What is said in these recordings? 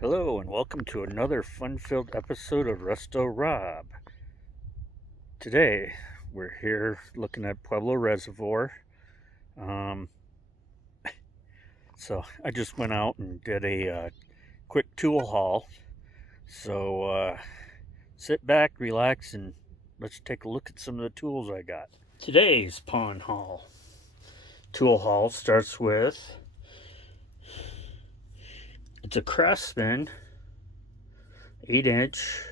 Hello and welcome to another fun-filled episode of Resto-Rob. Today we're here looking at Pueblo Reservoir. So I just went out and did a quick tool haul. So sit back, relax, and let's take a look at some of the tools I got. Today's pawn haul. Tool haul starts with, it's a Craftsman 8-inch.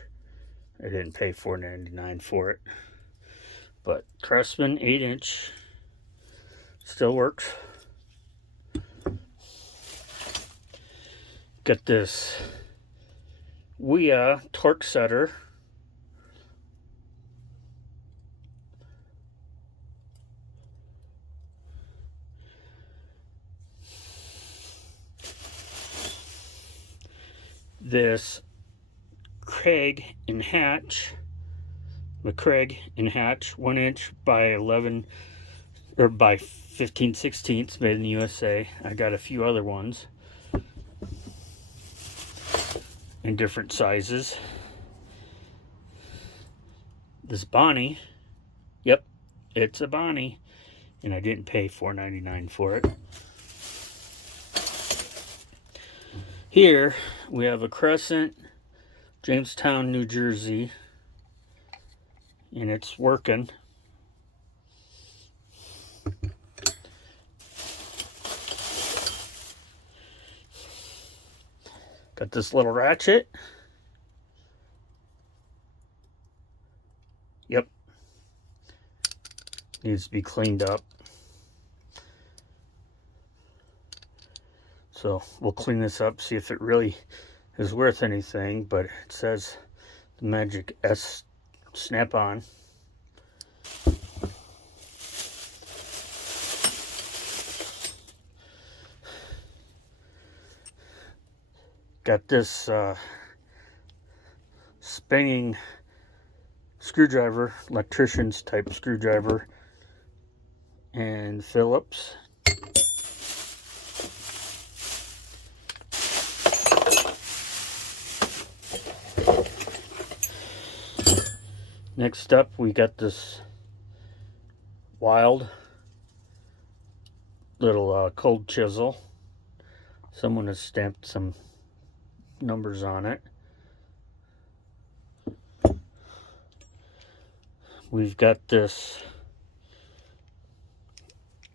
I didn't pay $4.99 for it, but Craftsman 8-inch still works. Got this WIA torque setter. This Craig and Hatch, the Craig and Hatch 1-inch by 11 or by 15/16 made in the USA. I got a few other ones in different sizes. This Bonney, yep, it's a Bonney, and I didn't pay $4.99 for it. Here we have a Crescent, Jamestown, New Jersey, and it's working. Got this little ratchet. Yep. Needs to be cleaned up. So we'll clean this up, see if it really is worth anything, but it says the magic S snap-on. Got this spinning screwdriver, electrician's type screwdriver, and Phillips. Next up, we got this wild little cold chisel. Someone has stamped some numbers on it. We've got this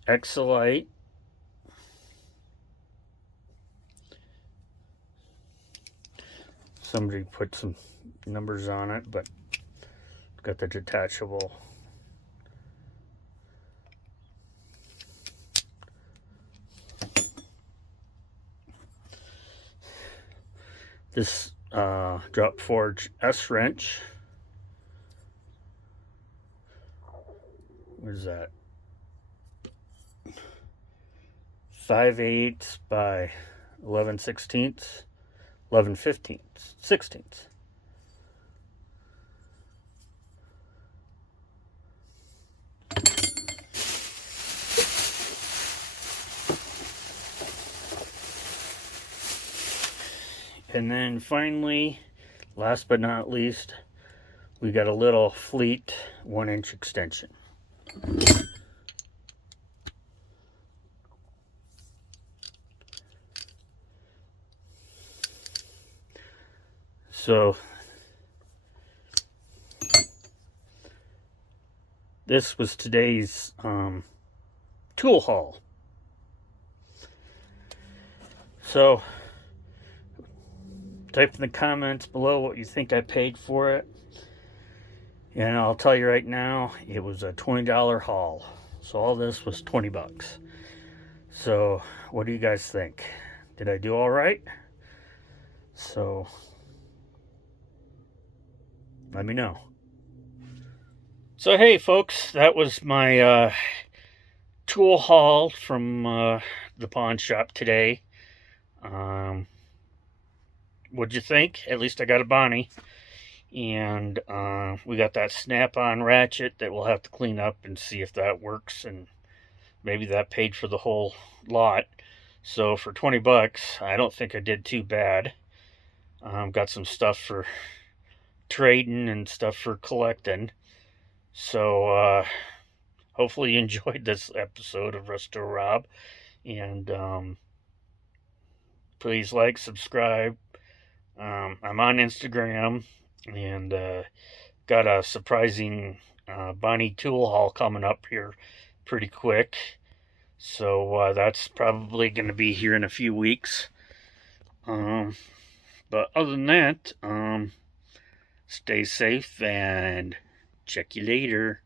Exolite. Somebody put some numbers on it, but got the detachable. This drop forge S wrench. Where's that? 5/8 by 11/16, 11/15, 16. And then finally, last but not least, we got a little Fleet 1-inch extension. So this was today's tool haul. So type in the comments below what you think I paid for it. And I'll tell you right now, it was a $20 haul. So all this was 20 bucks. So what do you guys think? Did I do all right? So let me know. So hey folks, that was my tool haul from the pawn shop today. What'd you think? At least I got a Bonney. And we got that snap-on ratchet that we'll have to clean up and see if that works, and maybe that paid for the whole lot. So for 20 bucks, I don't think I did too bad. Got some stuff for trading and stuff for collecting. So hopefully you enjoyed this episode of Resto-Rob. And please like, subscribe. I'm on Instagram, and got a surprising Bonney tool haul coming up here pretty quick. So that's probably going to be here in a few weeks. But other than that, stay safe and check you later.